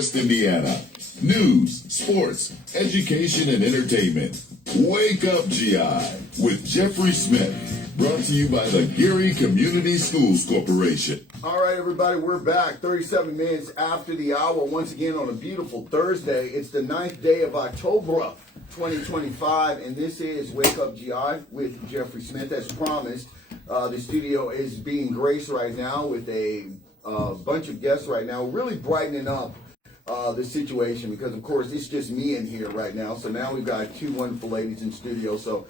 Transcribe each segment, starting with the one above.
West Indiana. News, sports, education, and entertainment. Wake Up GI with Jeffrey Smith. Brought to you by the Gary Community Schools Corporation. All right, everybody, we're back 37 minutes after the hour. Once again on a beautiful Thursday. It's the 9th day of October 2025, and this is Wake Up GI with Jeffrey Smith. As promised, the studio is being graced right now with a bunch of guests right now, really brightening up the situation because, of course, it's just me in here right now. So now we've got two wonderful ladies in studio. So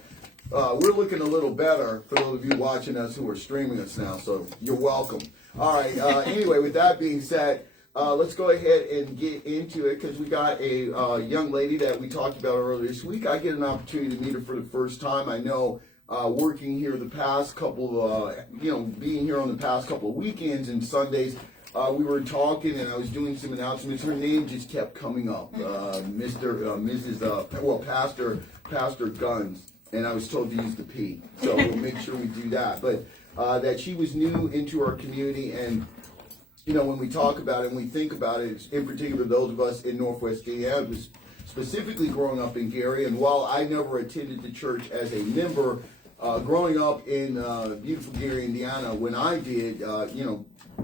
we're looking a little better for those of you watching us who are streaming us now. So you're welcome. All right. Anyway, with that being said, let's go ahead and get into it because we got a young lady that we talked about earlier this week. I get an opportunity to meet her for the first time. I know working here the past couple of, being here on the past couple of weekends and Sundays, we were talking and I was doing some announcements. Her name just kept coming up, Pastor Guns. And I was told to use the P, so we'll make sure we do that. But that she was new into our community, and when we talk about it and we think about it, in particular those of us in Northwest Indiana, was specifically growing up in Gary. And while I never attended the church as a member, growing up in beautiful Gary, Indiana, when I did,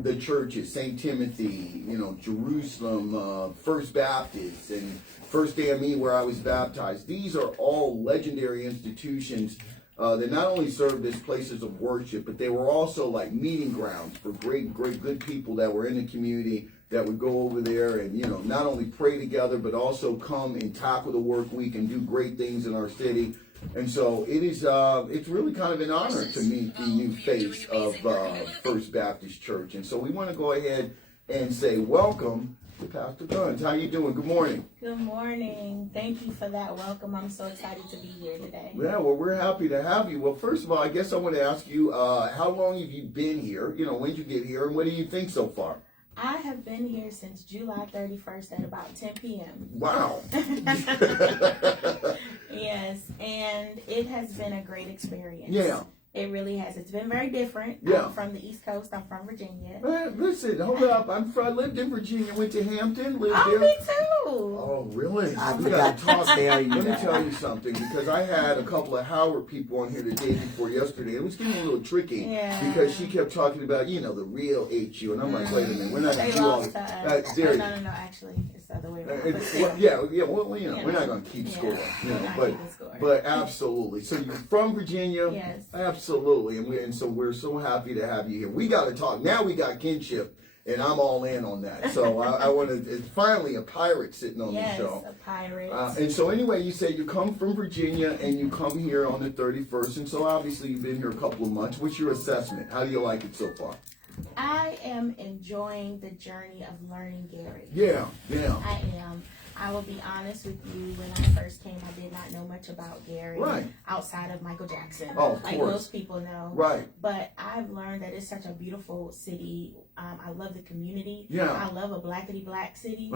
the churches, St. Timothy, Jerusalem, First Baptist, and First AME where I was baptized. These are all legendary institutions that not only served as places of worship, but they were also like meeting grounds for great, good people that were in the community that would go over there and, not only pray together, but also come and tackle the work week and do great things in our city. And so it's really kind of an honor to meet the new face of First Baptist Church. And so we want to go ahead and say welcome to Pastor Guns. How you doing? Good morning. Good morning. Thank you for that welcome. I'm so excited to be here today. Yeah, well, we're happy to have you. Well, first of all, I guess I want to ask you, how long have you been here? When did you get here, and what do you think so far? I have been here since July 31st at about 10 p.m. Wow. Yes, and it has been a great experience. Yeah. It really has. It's been very different. Yeah. I'm from the East Coast. I'm from Virginia. Listen, hold up. I lived in Virginia, went to Hampton, lived there. Me too. Oh, really? I forgot to talk there. Let me tell you something, because I had a couple of Howard people on here the day before yesterday. It was getting a little tricky because she kept talking about, the real HU. And I'm like, wait a minute, we're not going to do all that. No, actually, it's the other way around. We're not going to keep score. But absolutely. So you're from Virginia? Yes. Absolutely. And so we're so happy to have you here. We got to talk. Now we got kinship. And I'm all in on that. So I want to, it's finally a pirate sitting on the show. Yes, a pirate. And so anyway, you say you come from Virginia and you come here on the 31st. And so obviously you've been here a couple of months. What's your assessment? How do you like it so far? I am enjoying the journey of learning Gary. Yeah. I am. I will be honest with you, when I first came, I did not know much about Gary outside of Michael Jackson. Oh, of like course. most people know. Right. But I've learned that it's such a beautiful city. I love the community. Yeah. I love a blackety-black city.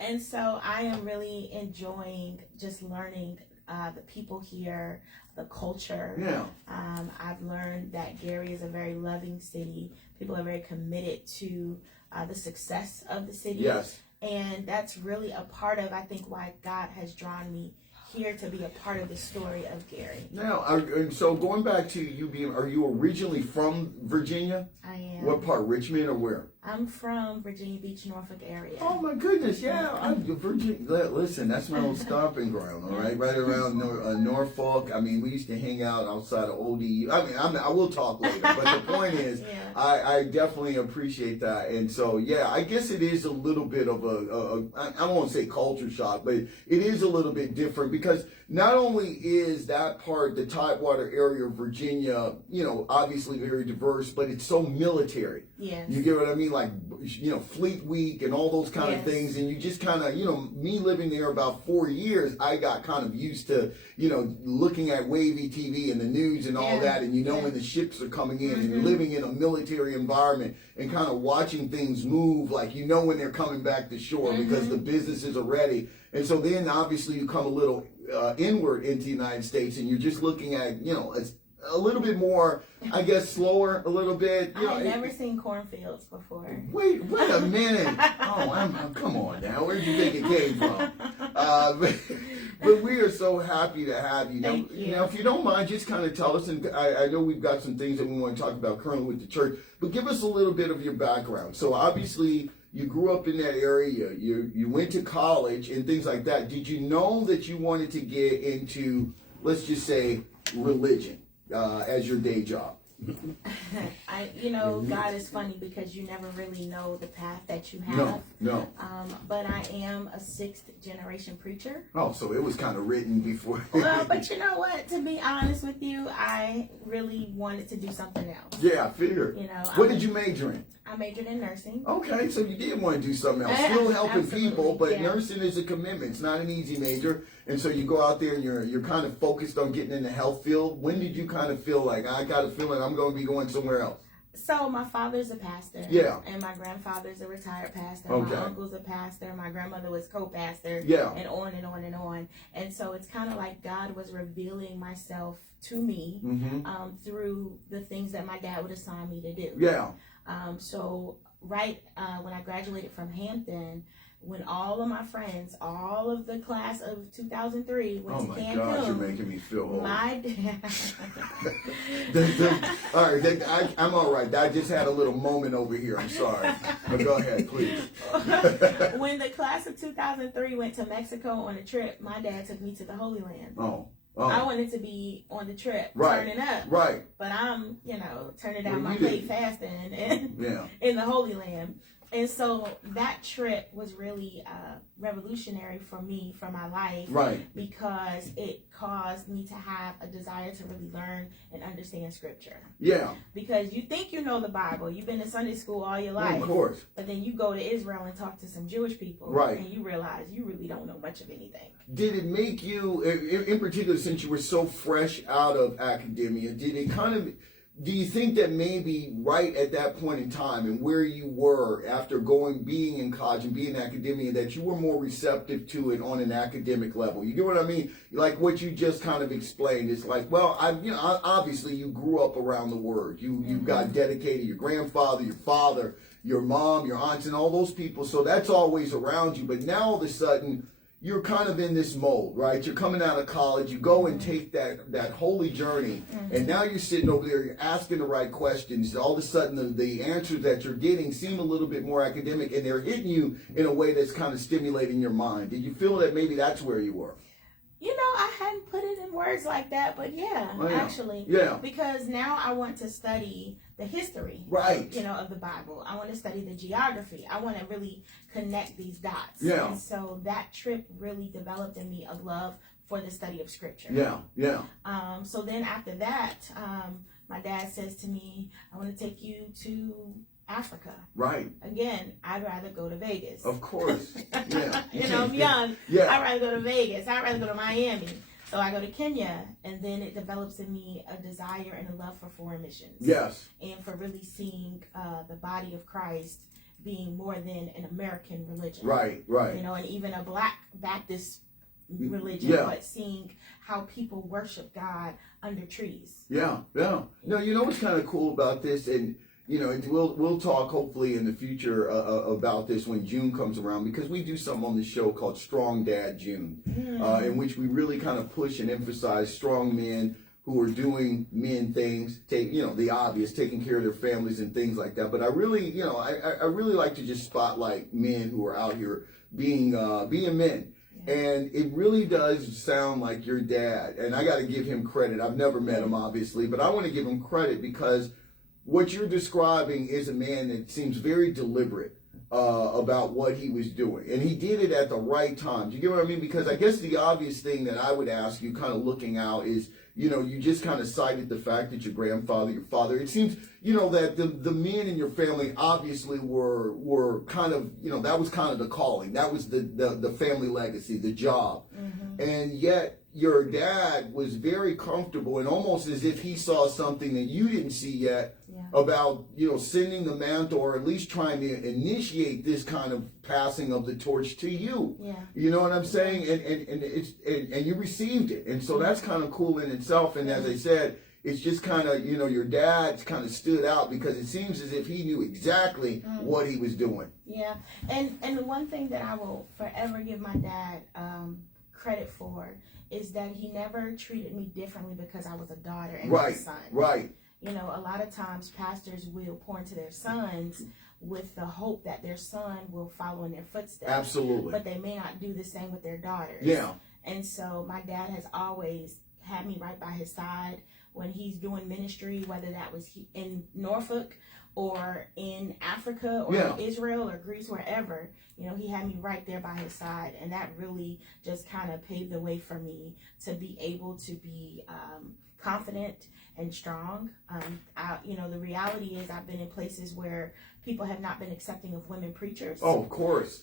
And so I am really enjoying just learning the people here, the culture. Yeah. I've learned that Gary is a very loving city. People are very committed to the success of the city. Yes. And that's really a part of, I think, why God has drawn me here to be a part of the story of Gary. Now, so going back to you are you originally from Virginia? I am. What part, Richmond or where? I'm from Virginia Beach, Norfolk area. Oh my goodness, yeah. Virginia. Listen, that's my old stomping ground, all right? Right around Norfolk. I mean, we used to hang out outside of ODU. I will talk later, but the point is, I definitely appreciate that. And so, I guess it is a little bit of I won't say culture shock, but it is a little bit different because not only is that part, the Tidewater area of Virginia, obviously very diverse, but it's so military. Yes. You get what I mean? Like, Fleet Week and all those kind of things. And you just kind of, me living there about 4 years, I got kind of used to, looking at wavy TV and the news and all that. And when the ships are coming in and living in a military environment and kind of watching things move, like, when they're coming back to shore because the businesses are ready. And so then obviously you come a little inward into the United States and you're just looking at, a little bit more, I guess, slower a little bit. You know, I've never seen cornfields before. Wait a minute. Oh, come on now. Where did you think it came from? But we are so happy to have you. Thank you. Now, if you don't mind, just kind of tell us, and I know we've got some things that we want to talk about currently with the church, but give us a little bit of your background. So obviously, you grew up in that area, you went to college and things like that. Did you know that you wanted to get into, let's just say, religion as your day job? God is funny because you never really know the path that you have. No. But I am a 6th generation preacher. Oh, so it was kind of written before. Well, but you know what? To be honest with you, I really wanted to do something else. Yeah, I figured. What did you major in? I majored in nursing. Okay, so you did want to do something else. Still helping people, but yeah. Nursing is a commitment. It's not an easy major. And so you go out there and you're kind of focused on getting in the health field. When did you kind of feel like, I got a feeling I'm going to be going somewhere else? So my father's a pastor. Yeah. And my grandfather's a retired pastor. Okay. My uncle's a pastor. My grandmother was co-pastor. Yeah. And on and on and on. And so it's kind of like God was revealing myself to me through the things that my dad would assign me to do. Yeah. So when I graduated from Hampton, when all of my friends, all of the class of 2003 went to Cancun. Oh my gosh, you're making me feel old. My dad. All right, I'm all right. I just had a little moment over here. I'm sorry. But go ahead, please. When the class of 2003 went to Mexico on a trip, my dad took me to the Holy Land. Oh. I wanted to be on the trip, right. turning up. Right. But I'm, turning down my plate fasting and yeah. in the Holy Land. And so that trip was really revolutionary for me, for my life. Right. Because it caused me to have a desire to really learn and understand Scripture. Yeah. Because you think you know the Bible. You've been to Sunday school all your life. Of course. But then you go to Israel and talk to some Jewish people. Right. And you realize you really don't know much of anything. Did it make you, in particular, since you were so fresh out of academia, did it kind of... Do you think that maybe right at that point in time and where you were after being in college and being in academia, that you were more receptive to it on an academic level? You get what I mean? Like what you just kind of explained. It's like, well, obviously you grew up around the Word. You got dedicated, your grandfather, your father, your mom, your aunts, and all those people. So that's always around you. But now all of a sudden, you're kind of in this mold, right? You're coming out of college, you go and take that holy journey, and now you're sitting over there, you're asking the right questions. All of a sudden, the answers that you're getting seem a little bit more academic, and they're hitting you in a way that's kind of stimulating your mind. Did you feel that maybe that's where you were? I hadn't put it in words like that, but actually. Yeah. Because now I want to study the history, right? Of the Bible. I want to study the geography. I want to really connect these dots. Yeah. And so that trip really developed in me a love for the study of Scripture. Yeah. So then after that, my dad says to me, I want to take you to Africa. Right. Again, I'd rather go to Vegas. Of course. Yeah. I'm young. Yeah. I'd rather go to Vegas. I'd rather go to Miami. So I go to Kenya, and then it develops in me a desire and a love for foreign missions. Yes. And for really seeing the body of Christ being more than an American religion. Right. And even a Black Baptist religion, but seeing how people worship God under trees. Yeah. No, what's kind of cool about this, and we'll talk hopefully in the future about this when June comes around, because we do something on the show called Strong Dad June, in which we really kind of push and emphasize strong men who are doing men things, the obvious, taking care of their families and things like that. But I really, I really like to just spotlight men who are out here being men. And it really does sound like your dad, and I got to give him credit. I've never met him, obviously, but I want to give him credit because what you're describing is a man that seems very deliberate about what he was doing. And he did it at the right time. Do you get what I mean? Because I guess the obvious thing that I would ask you, kind of looking out, is, you just kind of cited the fact that your grandfather, your father, it seems, that the men in your family obviously were kind of, that was kind of the calling. That was the family legacy, the job. And yet your dad was very comfortable, and almost as if he saw something that you didn't see yet, about, sending the mantle, or at least trying to initiate this kind of passing of the torch to you. Yeah. You know what I'm saying? And you received it. And so that's kind of cool in itself. And as I said, it's just kind of, your dad's kind of stood out because it seems as if he knew exactly what he was doing. Yeah, and the one thing that I will forever give my dad credit for is that he never treated me differently because I was a daughter and Right, his son. right. A lot of times pastors will pour into their sons with the hope that their son will follow in their footsteps. Absolutely. But they may not do the same with their daughters. Yeah. And so my dad has always had me right by his side when he's doing ministry, whether that was in Norfolk or in Africa or in Israel or Greece, wherever. He had me right there by his side, and that really just kind of paved the way for me to be able to be confident and strong. The reality is I've been in places where people have not been accepting of women preachers. Oh, of course.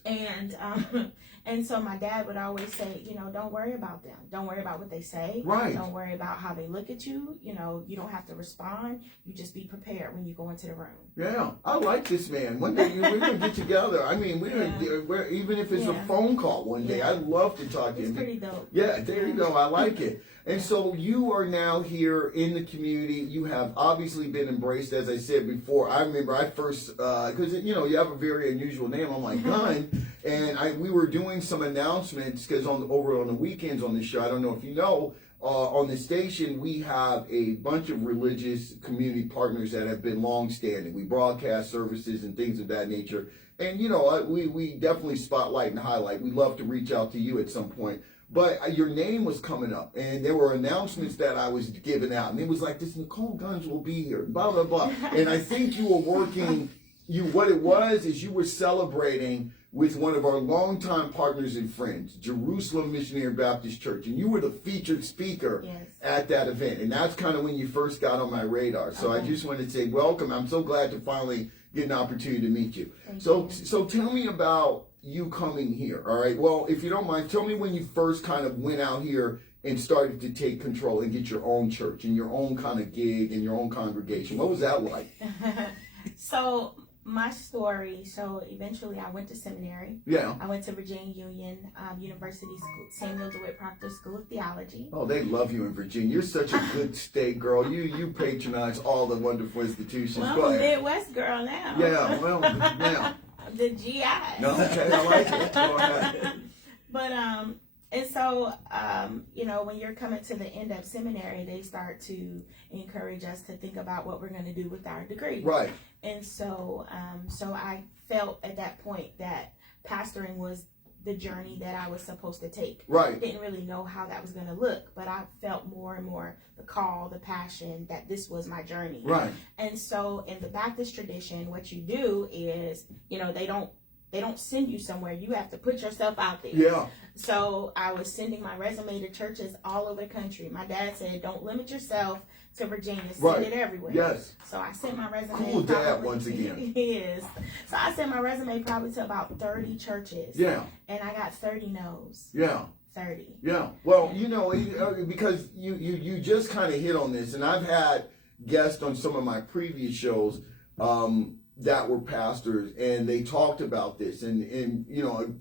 And so my dad would always say, don't worry about them. Don't worry about what they say. Right. Don't worry about how they look at you. You don't have to respond. You just be prepared when you go into the room. Yeah, I like this man. One day we're going to get together. I mean, even if it's a phone call one day, I'd love to talk to him. It's pretty dope. Yeah, there you go. I like it. And so you are now here in the community. You have obviously been embraced, as I said before. I remember I first, because, you have a very unusual name. I'm like, Gunn. And we were doing some announcements because over on the weekends on the show, I don't know if you know, on the station, we have a bunch of religious community partners that have been long-standing. We broadcast services and things of that nature. And, we definitely spotlight and highlight. We'd love to reach out to you at some point. But your name was coming up, and there were announcements that I was giving out. And it was like, this Nicole Guns will be here, blah, blah, blah. And I think you were working, what it was is you were celebrating with one of our longtime partners and friends, Jerusalem Missionary Baptist Church. And you were the featured speaker at that event. And that's kind of when you first got on my radar. So I just wanted to say welcome. I'm so glad to finally get an opportunity to meet you. So tell me about you coming here, all right? Well, if you don't mind, tell me when you first kind of went out here and started to take control and get your own church and your own kind of gig and your own congregation. What was that like? So my story, eventually I went to seminary. Yeah. I went to Virginia Union University School, Samuel DeWitt Proctor School of Theology. Oh, they love you in Virginia. You're such a good state girl. You patronize all the wonderful institutions. Well, I'm a Midwest girl now. Yeah, well, now. The GI. No, okay, I like it. Go ahead. But, and so, when you're coming to the end of seminary, they start to encourage us to think about what we're going to do with our degree. Right. And so, I felt at that point that pastoring was the journey that I was supposed to take. Right. I didn't really know how that was going to look, but I felt more and more the call, the passion that this was my journey. Right. And so in the Baptist tradition, what you do is, they don't send you somewhere. You have to put yourself out there. Yeah. So I was sending my resume to churches all over the country. My dad said, don't limit yourself to Virginia. Send it everywhere. Yes. So I sent my resume. Cool dad once again. He is. So I sent my resume probably to about 30 churches. Yeah. And I got 30 no's. Yeah. 30. Yeah. Well, because you just kind of hit on this, and I've had guests on some of my previous shows that were pastors, and they talked about this. And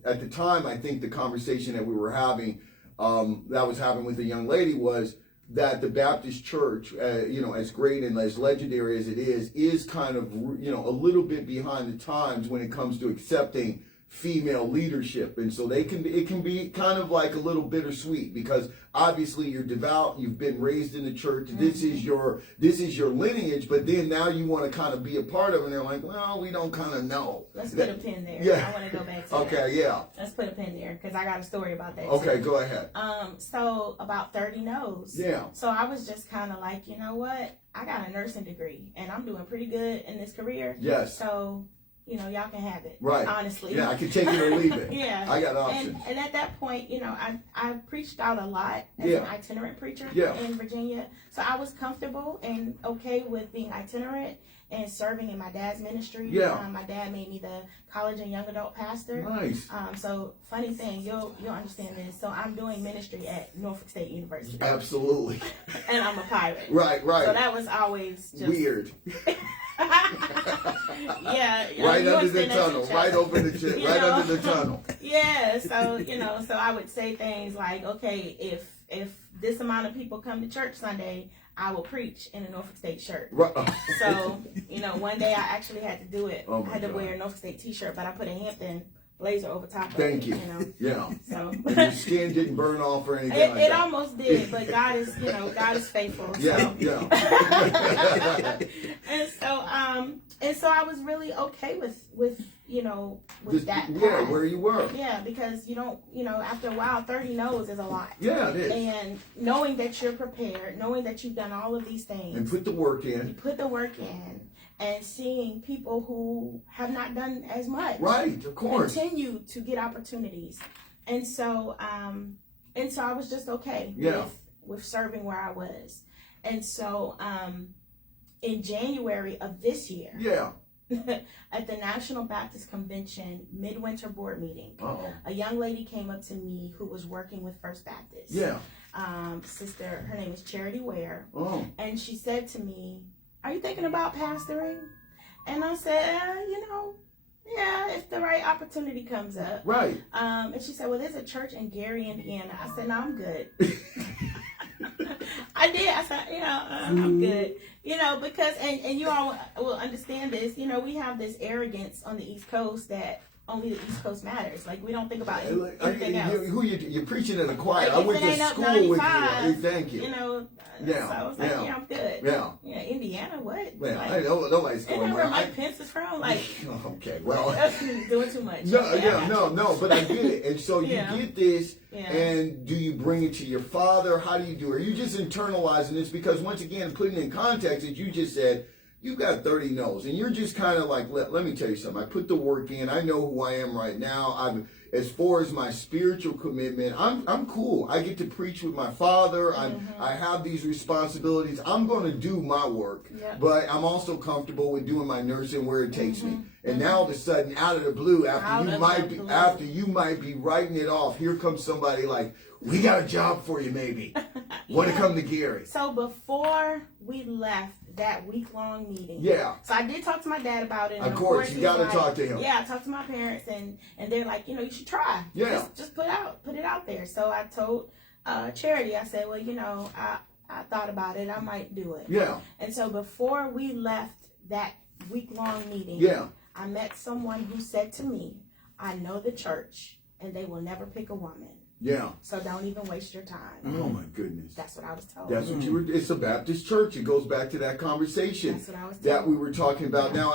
at the time, I think the conversation that we were having, that I was having with a young lady was that the Baptist church, as great and as legendary as it is kind of, a little bit behind the times when it comes to accepting female leadership. And so it can be kind of like a little bittersweet, because obviously you're devout, you've been raised in the church, this is your lineage, but then now you want to kind of be a part of it, and they're like, well, we don't kind of know. Let's put a pin there. Yeah. I want to go back to okay, that. yeah. Let's put a pin there, because I got a story about that Okay, too. go ahead. So about 30 no's. Yeah. So I was just kind of like, you know what? I got a nursing degree, and I'm doing pretty good in this career. Yes. So, y'all can have it. Right. Honestly. Yeah, I can take it or leave it. Yeah. I got options. And at that point, I preached out a lot as an itinerant preacher in Virginia. So I was comfortable and okay with being itinerant and serving in my dad's ministry. Yeah. My dad made me the college and young adult pastor. Nice. So funny thing, you'll understand this. So I'm doing ministry at Norfolk State University. Absolutely. And I'm a pirate. Right. So that was always just weird. Yeah, right under the tunnel, right over the right under the tunnel. Yeah, so so I would say things like, okay, if this amount of people come to church Sunday, I will preach in a Norfolk State shirt. Right. So, one day I actually had to do it. Oh I had to God. wear a Norfolk State t-shirt, but I put a Hampton blazer over top of Thank it. you. Yeah. So And your skin didn't burn off or anything like it that. almost did, but God is, God is faithful. Yeah, so. yeah. and so I was really okay with that. Yeah, path. where you were. Yeah, because you don't, after a while, 30 no's is a lot. Yeah, it is. And knowing that you're prepared, knowing that you've done all of these things. And put the work in. You put the work in. And seeing people who have not done as much. Right, of course. Continue to get opportunities. And so I was just okay with serving where I was. And so in January of this year, at the National Baptist Convention Midwinter Board meeting, a young lady came up to me who was working with First Baptist. Sister, her name is Charity Ware. And she said to me, "Are you thinking about pastoring?" And I said, yeah, if the right opportunity comes up. Right. And she said, "Well, there's a church in Gary, Indiana." I said, "No, I'm good." I did. I said, I'm good. Because, and you all will understand this, we have this arrogance on the East Coast that only the East Coast matters. Like, we don't think about anything else. You're preaching in a choir. Like, I went to school with you. Thank you. So I was like, I'm good. Yeah. Indiana, what? Well, like, I know nobody's going and where there. Mike Pence is from? Like, okay, well. doing too much. No, but I get it. And so you get this, Yeah. and do you bring it to your father? How do you do it? Are you just internalizing this? Because once again, putting it in context, as you just said, you got 30 no's, and you're just kind of like, let me tell you something. I put the work in. I know who I am right now. As far as my spiritual commitment, I'm cool. I get to preach with my father. I have these responsibilities. I'm going to do my work, but I'm also comfortable with doing my nursing where it takes me. And now all of a sudden, out of the blue, after you might be writing it off, here comes somebody like, "We got a job for you, maybe. Want to come to Gary?" So before we left that week-long meeting, so I did talk to my dad about it. And of course, you got to talk to him. Yeah, I talked to my parents, and they're like, you should try. Yeah. Just put it out there. So I told Charity, I said, well, I thought about it. I might do it. Yeah. And so before we left that week-long meeting, I met someone who said to me, "I know the church, and they will never pick a woman. Yeah. So don't even waste your time." Oh my goodness. That's what I was told. That's what you were. It's a Baptist church. It goes back to that conversation That's what I was told. that we were talking about. Now,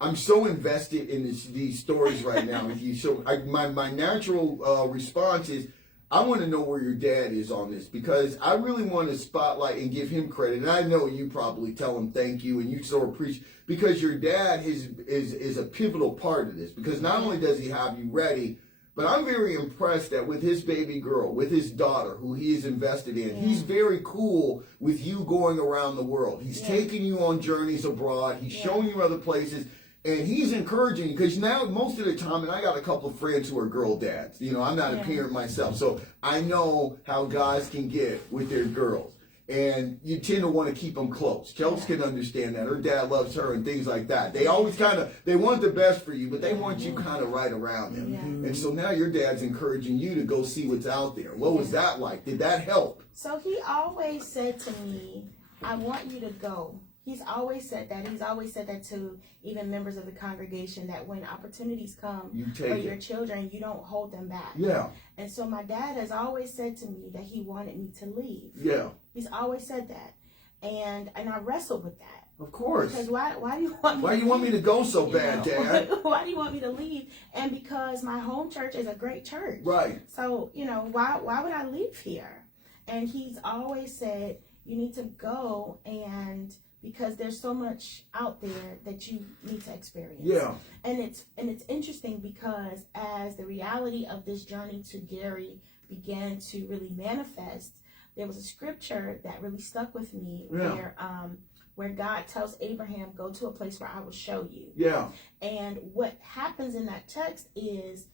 I'm so invested in these stories right now with you. So my natural response is, I want to know where your dad is on this, because I really want to spotlight and give him credit. And I know you probably tell him thank you, and you so appreciate, because your dad is a pivotal part of this. Because not only does he have you ready, but I'm very impressed that with his baby girl, with his daughter, who he is invested in, he's very cool with you going around the world. He's taking you on journeys abroad. He's showing you other places. And he's encouraging you, because now most of the time, and I got a couple of friends who are girl dads. I'm not a parent myself, so I know how guys can get with their girls. And you tend to want to keep them close. Chelsea can understand that. Her dad loves her and things like that. They always they want the best for you, but they want you kind of right around them. And so now your dad's encouraging you to go see what's out there. What was that like? Did that help? So he always said to me, "I want you to go." He's always said that. He's always said that to even members of the congregation, that when opportunities come for your children, you don't hold them back. Yeah. And so my dad has always said to me that he wanted me to leave. Yeah. He's always said that. And I wrestled with that. Of course. Because why do you want me Why do you want me to go so bad, Dad? Why do you want me to leave? And because my home church is a great church. Right. So, why would I leave here? And he's always said, you need to go, and because there's so much out there that you need to experience. Yeah. And it's interesting, because as the reality of this journey to Gary began to really manifest, there was a scripture that really stuck with me where God tells Abraham, "Go to a place where I will show you." Yeah. And what happens in that text is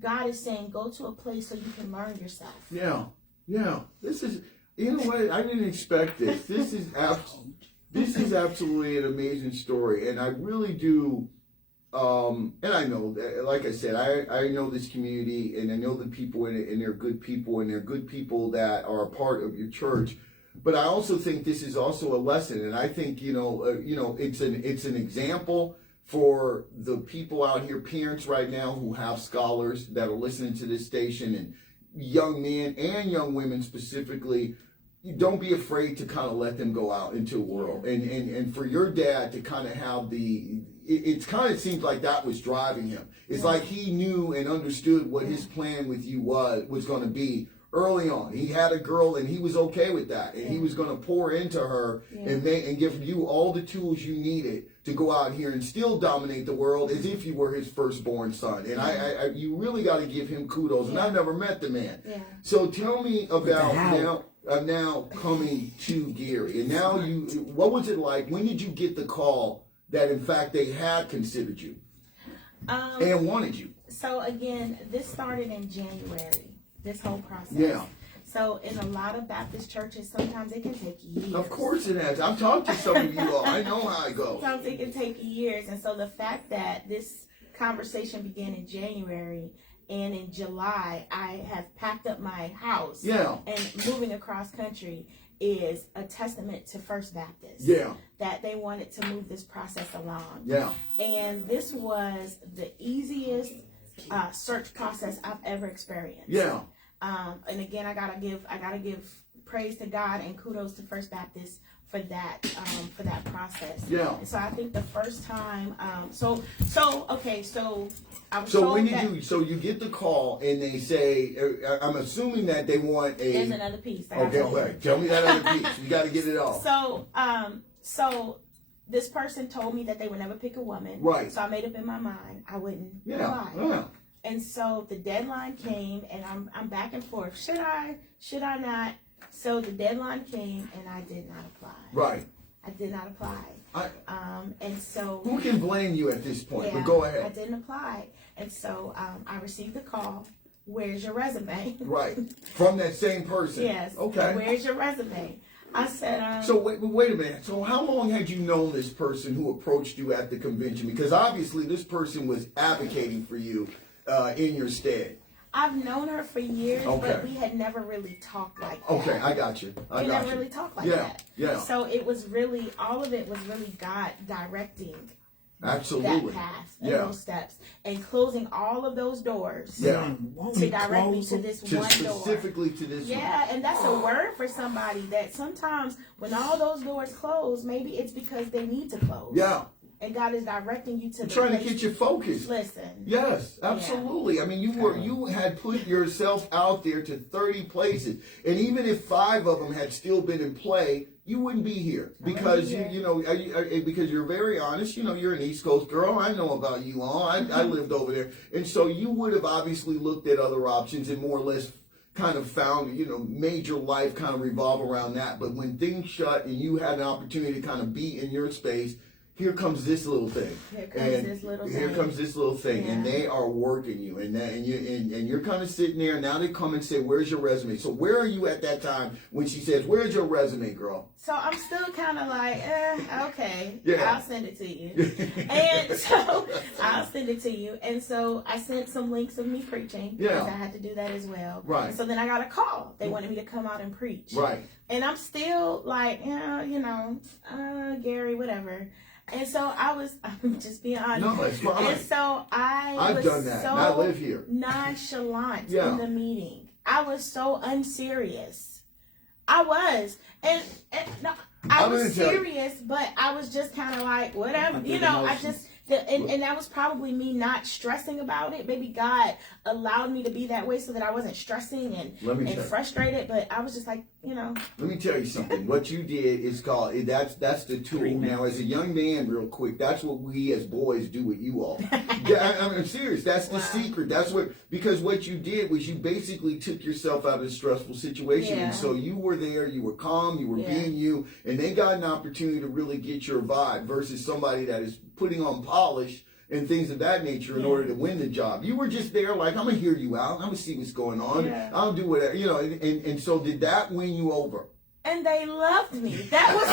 God is saying, go to a place so you can learn yourself. Yeah. Yeah. This is, what? I didn't expect this. This is absolutely an amazing story. And I really do, and I know, like I said, I know this community, and I know the people in it, and they're good people, and they're good people that are a part of your church. But I also think this is also a lesson, and I think it's an example for the people out here, parents right now who have scholars that are listening to this station, and young men and young women specifically. Don't be afraid to kind of let them go out into the world, and for your dad to kind of have it kind of seems like that was driving him. It's like he knew and understood what his plan with you was going to be early on. He had a girl and he was okay with that, and he was going to pour into her and give you all the tools you needed to go out here and still dominate the world as if you were his firstborn son. And I you really got to give him kudos. And I've never met the man. So tell me about now coming to Gary, and now what was it like? When did you get the call that in fact they had considered you and wanted you? So again, this started in January. This whole process. Yeah. So in a lot of Baptist churches, sometimes it can take years. Of course it has. I've talked to some of you all. I know how it goes. Sometimes it can take years, and so the fact that this conversation began in January. And in July, I have packed up my house and moving across country is a testament to First Baptist. That they wanted to move this process along. And this was the easiest search process I've ever experienced. And again, I gotta give praise to God and kudos to First Baptist for that process. And so I think the first time, so I was told when that, you get the call and they say, I'm assuming that they want there's another piece. Okay, tell me that other piece. You got to get it all. So this person told me that they would never pick a woman. Right. So I made up in my mind I wouldn't apply. And so the deadline came, and I'm back and forth. Should I not? So the deadline came, and I did not apply. Right. I did not apply. And so who can blame you at this point? But go ahead. I didn't apply, and so I received a call. Where's your resume? Right. From that same person. Yes. Okay. Where's your resume? I said. So wait a minute. So how long had you known this person who approached you at the convention? Because obviously this person was advocating for you in your stead. I've known her for years, but we had never really talked like that. Okay, I got you. We never really talked like that. Yeah. So it was really, all of it was really God directing Absolutely. that path and those steps and closing all of those doors to direct me to this one door. Specifically to this one. Yeah, and that's a word for somebody that sometimes when all those doors close, maybe it's because they need to close. Yeah. And God is directing you to trying to get you focused. Listen. Yes, absolutely. I mean, you had put yourself out there to 30 places, and even if 5 of them had still been in play, you wouldn't be here because because you're very honest. You're an East Coast girl. I know about you all. I lived over there, and so you would have obviously looked at other options and more or less kind of found, made your life kind of revolve around that. But when things shut and you had an opportunity to kind of be in your space, here comes this little thing. Here comes this little thing, and they are working you, and you're kind of sitting there. Now they come and say, "Where's your resume?" So where are you at that time when she says, "Where's your resume, girl?" So I'm still kind of like, okay, I'll send it to you, and so I'll send it to you, and so I sent some links of me preaching because I had to do that as well. Right. And so then I got a call. They wanted me to come out and preach. Right. And I'm still like, Gary, whatever. And so I'm just being honest. No, it's fine. And so I've done that. And I live here. Nonchalant in the meeting. I was so unserious. I was. And no, I was serious, but I was just kind of like, whatever. And that was probably me not stressing about it. Maybe God allowed me to be that way so that I wasn't stressing and frustrated. But I was just like, Let me tell you something. What you did is called, that's the tool. Now, as a young man, real quick, that's what we as boys do with you all. I'm serious. That's the secret. Because what you did was you basically took yourself out of a stressful situation. And so you were there, you were calm, you were being you, and they got an opportunity to really get your vibe versus somebody that is putting on polish and things of that nature in order to win the job. You were just there like, I'm going to hear you out. I'm going to see what's going on. I'll do whatever, and so did that win you over? And they loved me. That was,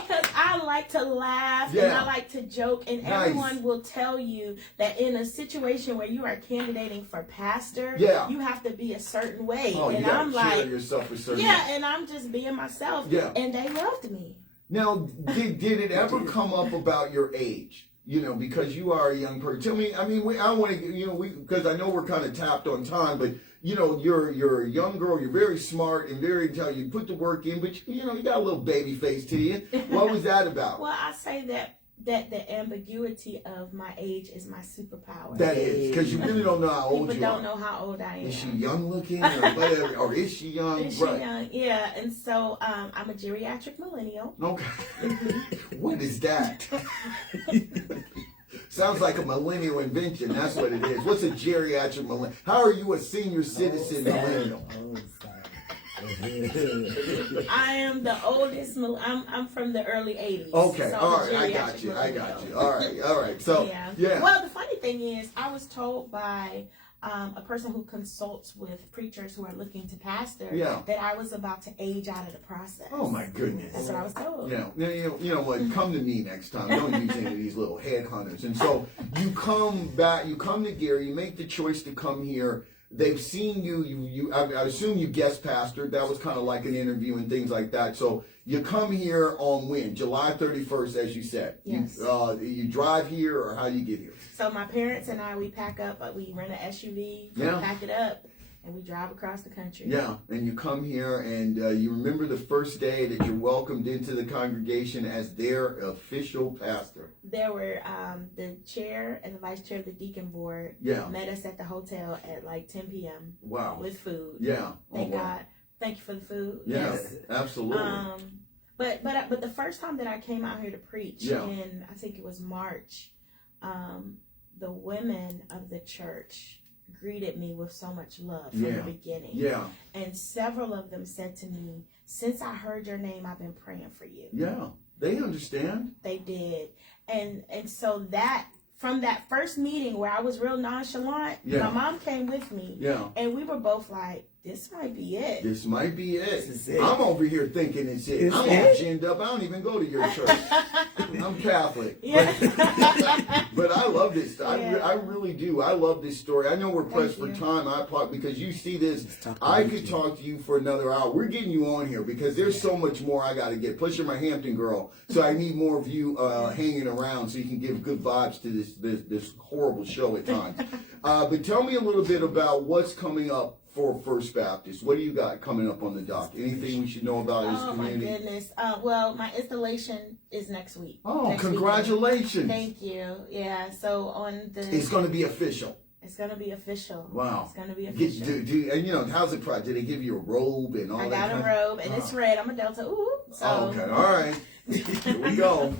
because I like to laugh and I like to joke, and everyone will tell you that in a situation where you are candidating for pastor, you have to be a certain way. Oh, and you I'm like, yourself a certain and I'm just being myself. And they loved me. Now, did it ever come up about your age? You know, because you are a young person. Tell me, I mean, I want to, you know, because I know we're kind of tapped on time, but you know, you're a young girl, you're very smart and very intelligent. You put the work in, but you know, you got a little baby face to you. What was that about? Well, I say that the ambiguity of my age is my superpower. That is, because you really don't know how old you are. People don't know how old I am. Is she young looking, or whatever, or is she young? Is she young? Yeah, and so I'm a geriatric millennial. Okay. What is that? Sounds like a millennial invention. That's what it is. What's a geriatric millennial? How are you a senior citizen millennial? I am the oldest. I'm from the early 80s. Okay, so all right, I got you. All right. So, yeah. Well, the funny thing is, I was told by a person who consults with preachers who are looking to pastor that I was about to age out of the process. Oh my goodness. That's what I was told. You know what? Come to me next time. Don't use any of these little headhunters. And so you come back, you come to Gary, you make the choice to come here. They've seen you. I assume you guest pastored. That was kind of like an interview and things like that. So you come here on when? July 31st, as you said. Yes. You drive here, or how do you get here? So my parents and I, we pack up. We rent an SUV. We pack it up, and we drive across the country. Yeah, and you come here, and you remember the first day that you're welcomed into the congregation as their official pastor. There were the chair and the vice chair of the deacon board met us at the hotel at like 10 p.m. Wow. With food. Yeah. Thank God. Thank you for the food. Yes, absolutely. But the first time that I came out here to preach in, I think it was March, the women of the church greeted me with so much love from the beginning. Yeah. And several of them said to me, since I heard your name, I've been praying for you. Yeah. They understand. They did. And so that, from that first meeting where I was real nonchalant, my mom came with me. Yeah. And we were both like, this might be it. This might be it. This is it. I'm over here thinking it's it. I'm all ginned up. I don't even go to your church. I'm Catholic. Yeah. But I love this. I really do. I love this story. I know we're pressed for time. I applaud because you see this. I could talk to you for another hour. We're getting you on here because there's so much more I got to get. Plus, you're my Hampton girl, so I need more of you hanging around so you can give good vibes to this horrible show at times. But tell me a little bit about what's coming up for First Baptist. What do you got coming up on the dock? Anything we should know about this community? Oh my goodness. Well, my installation is next week. Oh, next congratulations. Weekend. Thank you. Yeah, so on the... It's going to be official. It's going to be official. Wow. It's going to be official. And you know, how's it project? Did they give you a robe and all that? I got a robe, and it's red. I'm a Delta. Ooh. So. Oh, okay. All right. Here we go.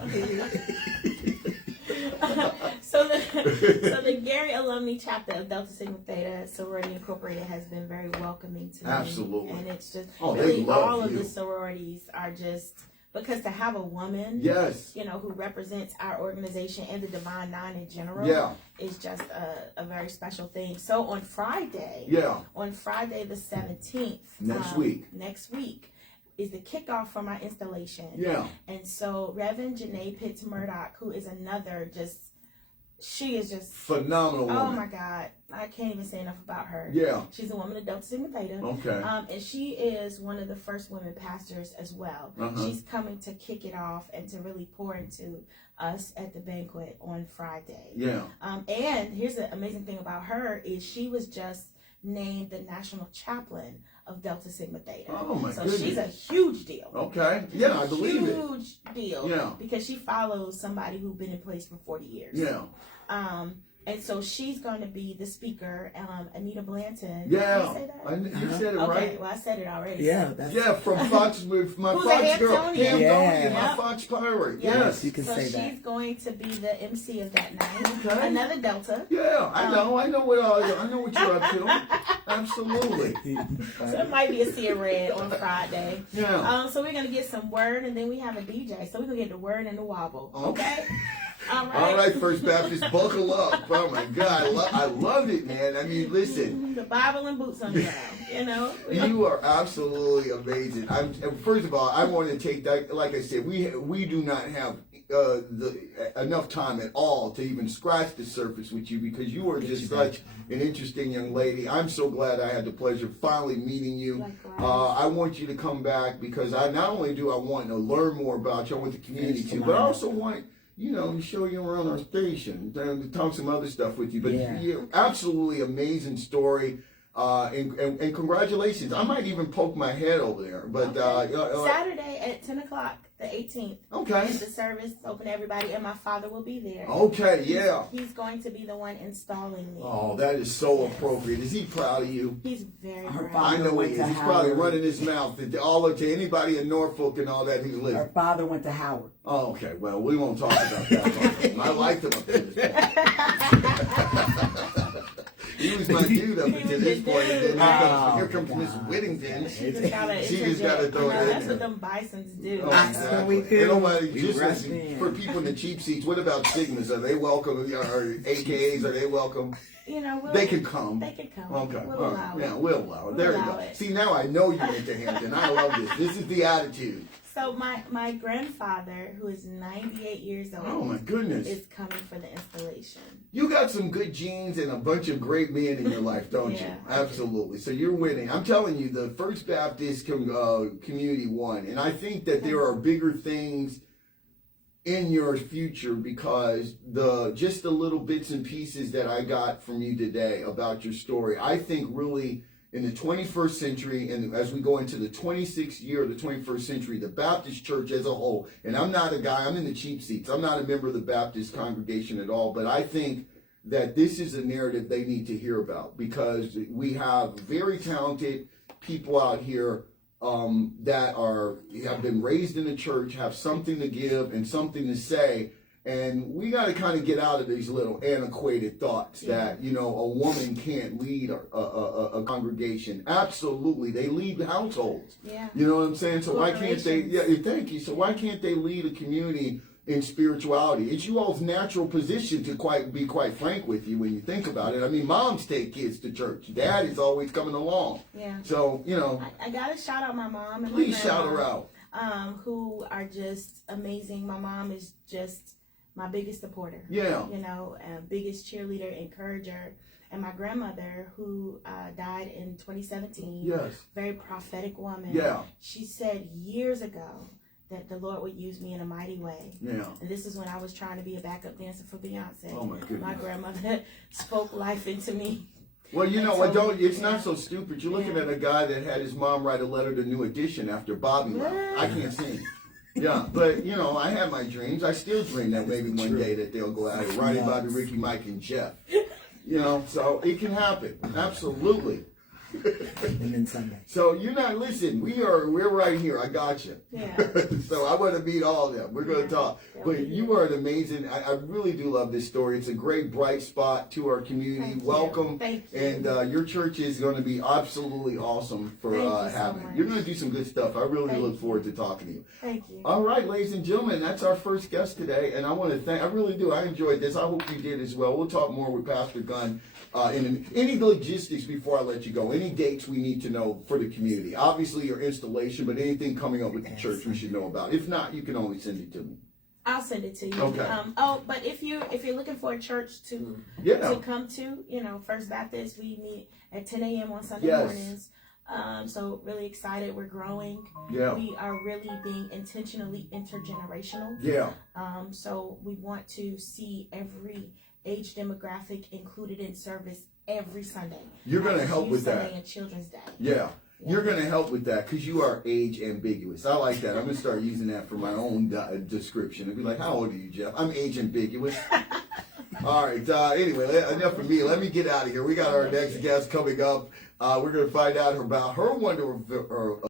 So the Gary Alumni chapter of Delta Sigma Theta Sorority Incorporated has been very welcoming to me. Absolutely. And it's just really all of the sororities are just, because to have a woman, you know, who represents our organization and the Divine Nine in general is just a very special thing. So on Friday the 17th, next week, is the kickoff for my installation. Yeah. And so Reverend Janae Pitts Murdoch, who is another she is just phenomenal woman. Oh my God. I can't even say enough about her. Yeah. She's a woman of Delta Sigma Theta. Okay. And she is one of the first women pastors as well. She's coming to kick it off and to really pour into us at the banquet on Friday. Yeah. And here's the amazing thing about her is she was just named the national chaplain of Delta Sigma Theta. Oh my goodness. So she's a huge deal. Okay. Yeah, I believe it. Huge deal. Yeah. Because she follows somebody who's been in place for 40 years. Yeah. And so she's going to be the speaker, Anita Blanton. Yeah. Did I say that? You said it right. Okay, well, I said it already. Yeah, from Fox, my Fox girl. My Fox pirate. Yes. You can say that. So she's going to be the MC of that night. Okay. Another Delta. Yeah, I know what you're up to. Absolutely. So it might be a sea of red on Friday. Yeah. So we're going to get some word, and then we have a DJ. So we're going to get the word and the wobble. Okay? All right, First Baptist, buckle up. Oh my God, I love it, man. I mean, listen. The Bible and boots on the ground, you know. You are absolutely amazing. First of all, I want to take that. Like I said, we do not have enough time at all to even scratch the surface with you because you are just such an interesting young lady. I'm so glad I had the pleasure of finally meeting you. I want you to come back because I not only do I want to learn more about you, I want the community to, but I also want to show you around our station, to talk some other stuff with you. But you're absolutely amazing story. And congratulations. I might even poke my head over there. But Saturday at 10 o'clock, the 18th. Okay. The service open to everybody, and my father will be there. Okay, yeah. He's going to be the one installing me. Oh, that is so appropriate. Is he proud of you? He's very proud. I know he is. He's probably running his mouth to anybody in Norfolk and all that he's listening. Her father went to Howard. Oh, okay. Well, we won't talk about that. I liked him up to this point. He was my dude up to this point. And then here comes Miss Whittington. She just got to throw it in. That's what them bisons do. For people in the cheap seats, what about Sigmas? Are they welcome? Or AKAs, are they welcome? They can come. They can come. Okay. We'll allow it. Yeah, we'll allow it. There you go. See, now I know you're into Hampton. I love this. This is the attitude. So my grandfather, who is 98 years old, oh my goodness, is coming for the installation. You got some good genes and a bunch of great men in your life, don't you? Absolutely. So you're winning. I'm telling you, the First Baptist community won, and I think that there are bigger things in your future because just the little bits and pieces that I got from you today about your story, I think really. In the 21st century, and as we go into the 26th year of the 21st century, the Baptist church as a whole, and I'm not a guy, I'm in the cheap seats. I'm not a member of the Baptist congregation at all, but I think that this is a narrative they need to hear about because we have very talented people out here that have been raised in the church, have something to give and something to say. And we got to kind of get out of these little antiquated thoughts that, a woman can't lead a congregation. Absolutely. They lead households. Yeah. You know what I'm saying? So why can't they, thank you. So why can't they lead a community in spirituality? It's you all's natural position to be quite frank with you when you think about it. I mean, moms take kids to church. Dad is always coming along. Yeah. So, I got to shout out my mom. And please shout her out. Who are just amazing. My mom is just my biggest supporter. Yeah. Biggest cheerleader, encourager. And my grandmother, who died in 2017. Yes. Very prophetic woman. Yeah. She said years ago that the Lord would use me in a mighty way. Yeah. And this is when I was trying to be a backup dancer for Beyonce. Oh my goodness. My grandmother spoke life into me. Well, it's not so stupid. You're looking at a guy that had his mom write a letter to New Edition after Bobby left. I can't sing. Yeah, but I have my dreams. I still dream that maybe one day that they'll go out. Ronnie, Bobby, Ricky, Mike, and Jeff. So it can happen. Absolutely. And then Sunday. So listen, we're right here. I got you. Yeah. So I want to meet all of them. We're going to talk. But you are an amazing, I really do love this story. It's a great bright spot to our community. Welcome. Thank you. And your church is going to be absolutely awesome for having. You're going to do some good stuff. I really look forward to talking to you. Thank you. All right, ladies and gentlemen, that's our first guest today. And I want to I really do. I enjoyed this. I hope you did as well. We'll talk more with Pastor Gunn. Any logistics before I let you go? Any dates we need to know for the community? Obviously, your installation, but anything coming up with the church we should know about. If not, you can only send it to me. I'll send it to you. Okay. But if you're looking for a church to come to, First Baptist, we meet at 10 a.m. on Sunday mornings. So really excited. We're growing. Yeah. We are really being intentionally intergenerational. Yeah. So we want to see every age demographic included in service every Sunday. You're going to help with that. Sunday and Children's Day. Yeah. You're going to help with that because you are age ambiguous. I like that. I'm going to start using that for my own description. It'd be like, how old are you, Jeff? I'm age ambiguous. All right. Anyway, enough for me. Let me get out of here. We got our next guest coming up. We're going to find out about her wonderful